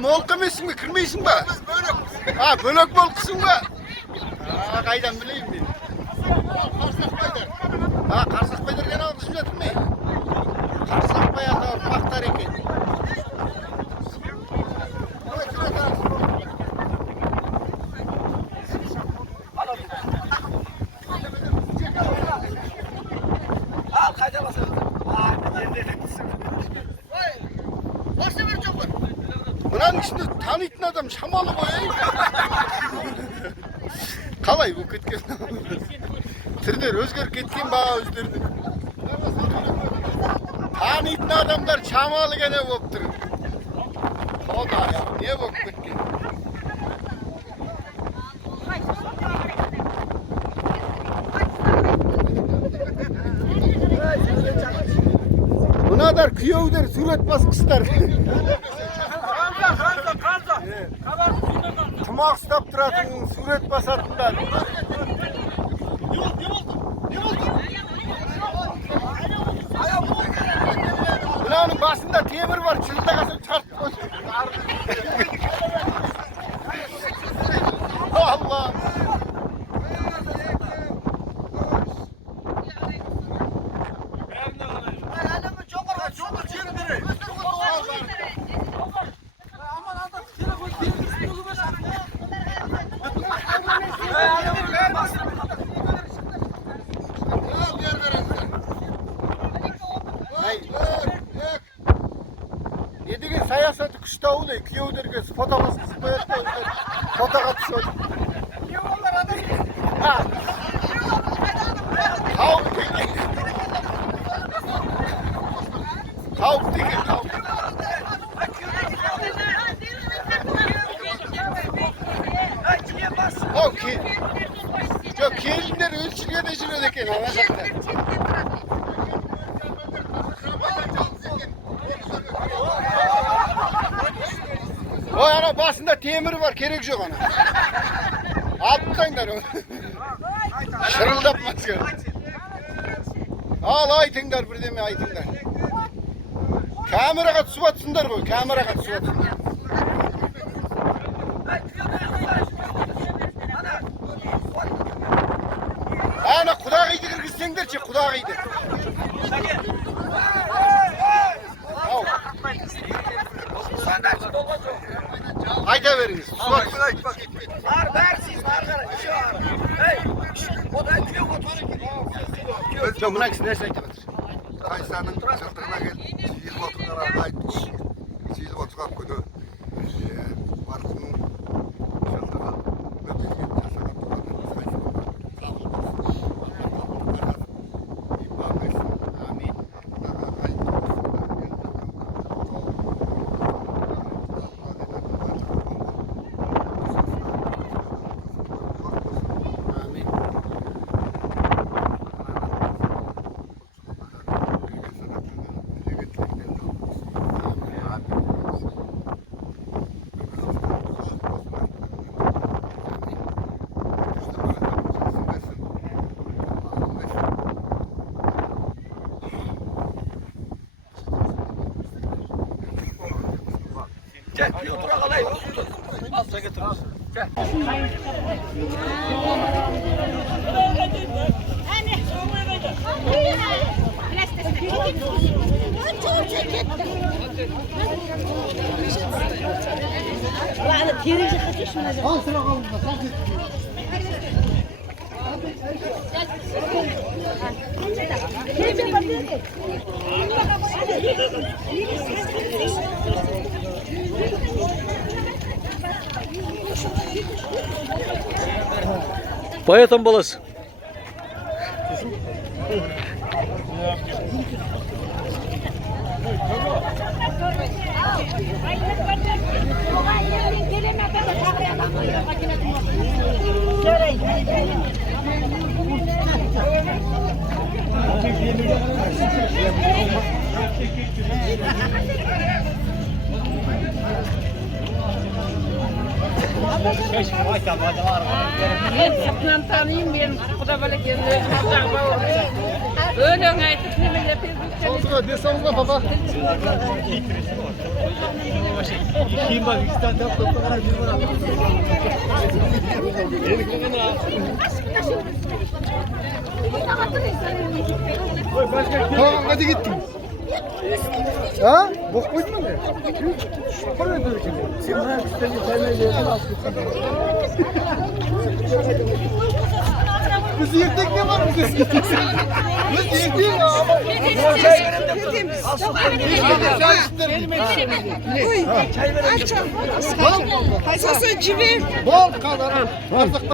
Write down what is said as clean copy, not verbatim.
Molka mısın mı? Kırmıyorsun mu? Ha, bölük molkusun mu? Ha, kaydan bileyim ben. Ha, Karsak Baydır gene almış biletin mi? Karsak Bayır'da baktar eken. Al kayda basın. Buranın içinde tanıtın adam şamalı koyayım. Kalay bu ketken. Tırdır özgür ketken bağa özdirdi. Tanıtın adamlar şamalı gene boptur. O da ya niye bop ketken? Buna da kıyavdır suret baskısılar. Tumak stop duratın suret basatınlar. Bunun basında temir var, çılda kasıp çarptı. Allah! Yediğin sayasatı kuşta oluyor, kıyıvdır göz, foto baskısı koyar da foto katışıyor. Ha! Tavuk teki. Tavuk teki, tavuk. O ki. Çok kilinler ölçülüyor da şuraya deken anlaşaklar. O ana basında temir var, gerek yok ona. Atlayınlar onu. Şırıldapmaz ya. Al aytınlar bir deme aytınlar. Kamera kat su atsınlar bu, kamera kat su atsınlar. Ana kudağı iyidir kızsındır ki kudağı iyidir. Hayda veriniz. Su at. Var versiz var. Hey. O da kilo motoru gidiyor. Çok buna ikisi neresi ekledir? Kaysa'nın sırtına gel. 130 lira ait. 230 kap koydu. Varkının sırtına öteki Gel bir otur alayım. Al sen getir. Gel. Bayatan balası. Ben tanıyayım ben. Bu da böyle kendine Öyle oynaydık ne mi yapıyoruz? Soluna diyorsanız da baba. Kim bak 3 tane topla kadar bir var. Tamam hadi gittim. Ha? Bok koydun mu? Para ödüyor şimdi. Sen bana üstüne çayla yerden al. Kız yırtık ne var kız yırtık? Kız yırtık ya. Sosu civi. Bol kadar.